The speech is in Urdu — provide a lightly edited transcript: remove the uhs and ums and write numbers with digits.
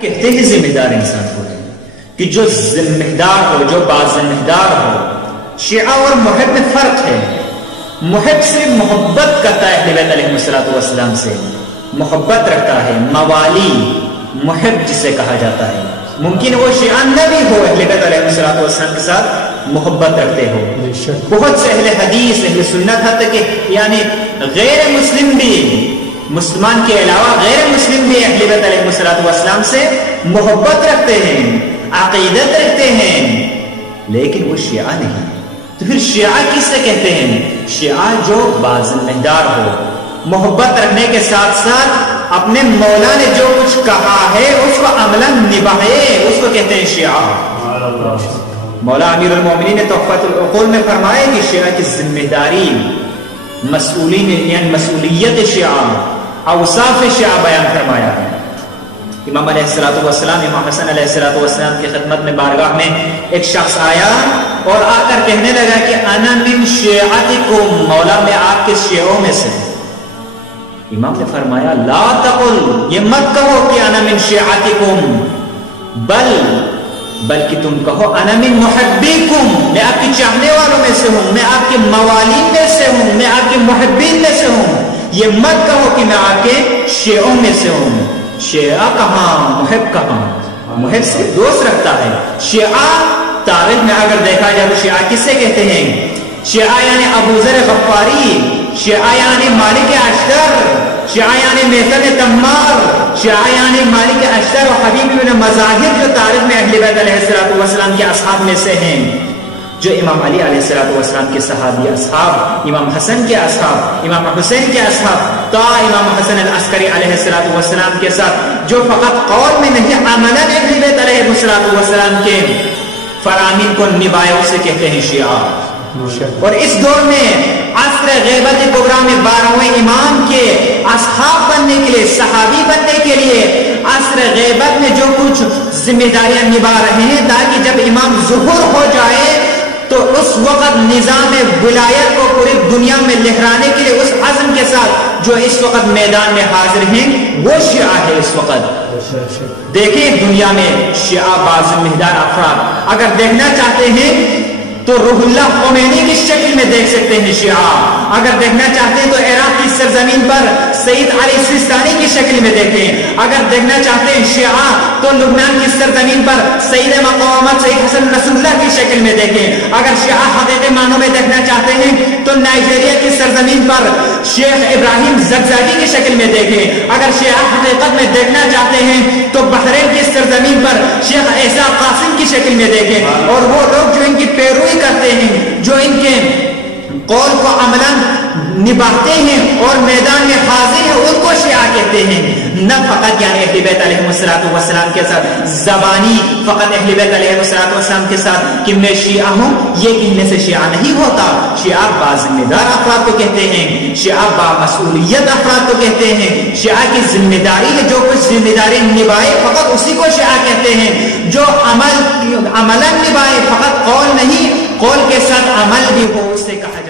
کہتے ہیں ذمہ دار انسان کو کہ جو ذمہ دار ہو، جو باذمہ دار ہو۔ شیعہ اور محب میں فرق ہے۔ محب صرف محبت کرتا ہے اہل بیت علیہ السلام سے، محبت رکھتا ہے، موالی محب جسے کہا جاتا ہے۔ ممکن وہ شیعہ نہ بھی ہو، اہل بیت علیہ السلام کے ساتھ محبت رکھتے ہو۔ بہت سے اہل حدیث، اہل سنت حتی کہ یعنی غیر مسلم بھی، مسلمان کے علاوہ غیر مسلم بھی اہل بیت علیہ السلام سے محبت رکھتے ہیں، عقیدت رکھتے ہیں، لیکن وہ شیعہ نہیں۔ تو پھر شیعہ کس سے کہتے ہیں؟ شیعہ جو باذمہ دار ہو، محبت رکھنے کے ساتھ ساتھ اپنے مولا نے جو کچھ کہا ہے اس کو عملاً نبھائے، اس کو کہتے ہیں شیعہ۔ مولا امیر المومنین نے تحفۃ العقول میں فرمایا کہ شیعہ کی ذمہ داری، یعنی مسئولیت شیعہ، اوصاف شیعہ بیان فرمایا ہے۔ امام علیہ السلام، امام حسن علیہ السلام کی خدمت میں بارگاہ میں ایک شخص آیا اور آ کر کہنے لگا کہ انا من شیعتکم، مولا میں آپ کے شیعوں میں سے۔ امام نے فرمایا لا تقل، یہ مت کہو کہ انا من شیعتکم، بلکہ تم کہو انا من محبیکم، میں آپ کی چاہنے والوں میں سے ہوں، میں آپ کے موالین میں سے ہوں، میں آپ کے محبین میں سے ہوں۔ یہ مت کہو کہ میں آپ کے شیعوں میں سے ہوں۔ شیعہ کہاں، محب کہاں؟ محب صرف دوست رکھتا ہے۔ شیعہ تاریخ میں اگر دیکھا جائے تو شیعہ کس سے کہتے ہیں؟ شیعہ یعنی ابو ذر غفاری، شیعہ یعنی مالک اشتر، شیعہ یعنی میثم تمار، شیعہ یعنی مالک اشتر و حبیب بن مظاہر، جو تاریخ میں اہل بیت علیہ السلام کے اصحاب میں سے ہیں، جو امام علی علیہ السلام کے صحابی اصحاب، امام حسن کے اصحاب، امام حسین کے اصحاب، تا امام حسن العسکری علیہ السلام کے ساتھ، جو فقط قول میں نہیں عملاً اہل بیت علیہ السلام کے فرامین کو نبھائے، اسے کہتے ہیں شیعہ۔ اور اس دور میں عصر غیبت کبریٰ میں 12ویں امام کے اصحاب بننے کے لیے، صحابی بننے کے لیے عصر غیبت میں جو کچھ ذمہ داریاں نبھا رہے ہیں، تاکہ جب امام ظہور ہو جائے تو اس وقت نظام ولایت کو پوری دنیا میں لہرانے کے لیے اس عزم کے ساتھ جو اس وقت میدان میں حاضر ہیں، وہ شیعہ ہے اس وقت۔ دیکھیں دنیا میں شیعہ باذمہ دار افراد اگر دیکھنا چاہتے ہیں تو روح اللہ خمینی کی شکل میں دیکھ سکتے ہیں شیعہ۔ اگر دیکھنا چاہتے ہیں تو عراق کی سرزمین پر سید علی سیستانی کی شکل میں دیکھیں۔ اگر دیکھنا چاہتے ہیں شیعہ تو لبنان کی سرزمین پر سید مقامت سید حسن نصر اللہ کی شکل میں دیکھیں۔ اگر شیعہ حقیقی معنوں میں دیکھنا چاہتے ہیں تو نائجیریا کی سرزمین پر شیخ ابراہیم زگزاگی کی شکل میں دیکھیں۔ اگر شیعہ حقیقت میں دیکھنا چاہتے ہیں تو بحرین کی سرزمین پر شیخ عیسیٰ قاسم کی شکل میں دیکھیں۔ اور وہ لوگ جو ان کی پیروی کرتے ہیں، جو ان کے قول کو عملاً نبھاتے ہیں اور میدان میں حاضر ہیں، ان کو شیعہ کہتے ہیں۔ نہ فقط یعنی اہل بیت علیہ السلام کے ساتھ زبانی، فقط اہل بیت علیہ السلام کے ساتھ کہ میں شیعہ ہوں، یہ کہنے سے شیعہ نہیں ہوتا۔ شیعہ باذمہ دار افراد کو کہتے ہیں، شیعہ بامسئولیت افراد کو کہتے ہیں۔ شیعہ کی ذمہ داری ہے، جو کچھ ذمہ داری نبھائے فقط اسی کو شیعہ کہتے ہیں۔ جو عملاً نبھائے، فقط قول نہیں، قول کے ساتھ عمل بھی ہو، اسے کہا